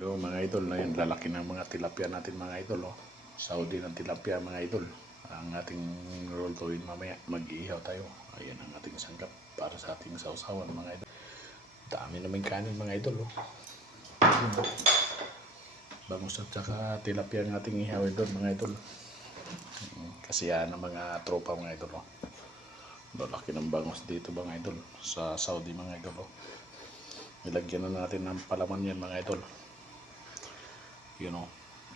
Hello mga idol, na yun, lalaki ng mga tilapia natin mga idol. Oh. Saudi ng tilapia mga idol. Ang ating roll tuwin mamaya, mag-iihaw tayo. Ayan ang ating sangkap para sa ating sausawan mga idol. Dami naman kanin mga idol. Oh. Bangus at saka tilapia ang ating ihawin doon mga idol. Kasi yan ang mga tropa mga idol. Oh. Lalaki ng bangus dito mga idol sa Saudi mga idol. Oh. Nilagyan na natin ng palaman yan mga idol.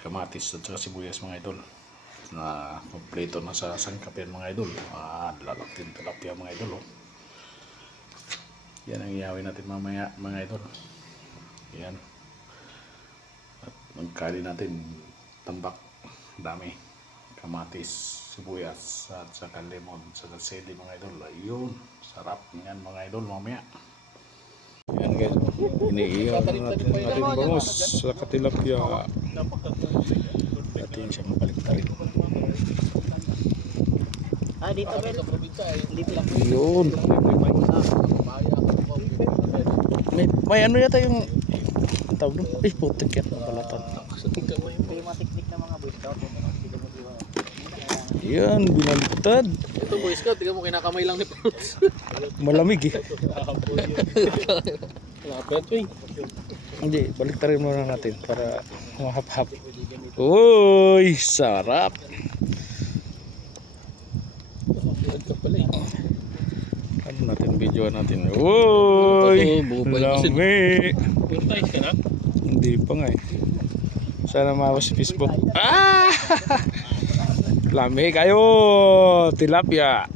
Kamatis at saka sibuyas mga idol na kompleto na sa sangkap yan mga idol. Lalaking tilapia mga idol. Oh. Yan ang ihawin natin mamaya mga idol. Yan. At magkali natin tambak, dami, kamatis, sibuyas at saka lemon, saka sili mga idol. Ayun, sarap yan mga idol mamaya. Yan guys, iniihaw na natin ang ating bangus sa tilapia. Natin siya mabalik-talik. Dito Bel. Yun. May ano yata yung tawag doon? Ay, putik yan. Balatan. May mga teknik na mga boys scout. Yan, binaliktad. Ito boy scout, tingnan mo kinakamay lang ni Fruits. Malamig eh. Lapit eh. Hindi, baliktarin muna natin para mahap-hap. Uy, sarap. Ano natin, video natin. Uy, lami. Puntais ka na? Hindi pa nga eh. Sana mawas si Facebook. Lami kayo, tilapia.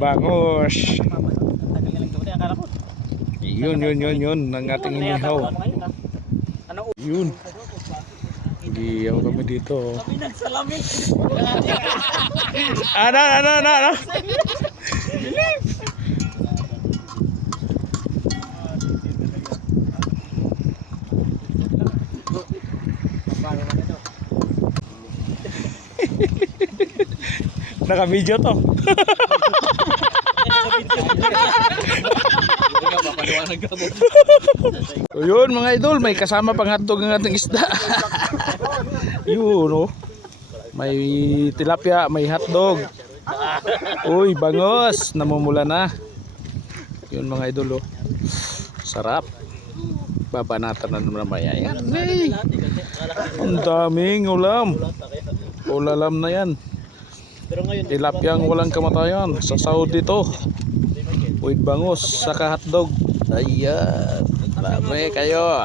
Bangus. Yun ang ating inihaw. Yun. Iyaw kami dito. Kami nagsalamig. Ano? Naka-video to. Yun mga idol, may kasama pang hotdog ng ating isda. Yun oh. May tilapia, may hotdog. Uy, bangus, namumula na. Yun mga idol oh. Sarap. Babanatan na naman mamaya yan. Hey. Ang daming ulam. Ulalam na yan. Tilapia ang walang kamatayan sa Saudi to. With bangus saka hotdog. Ayan, dami kayo.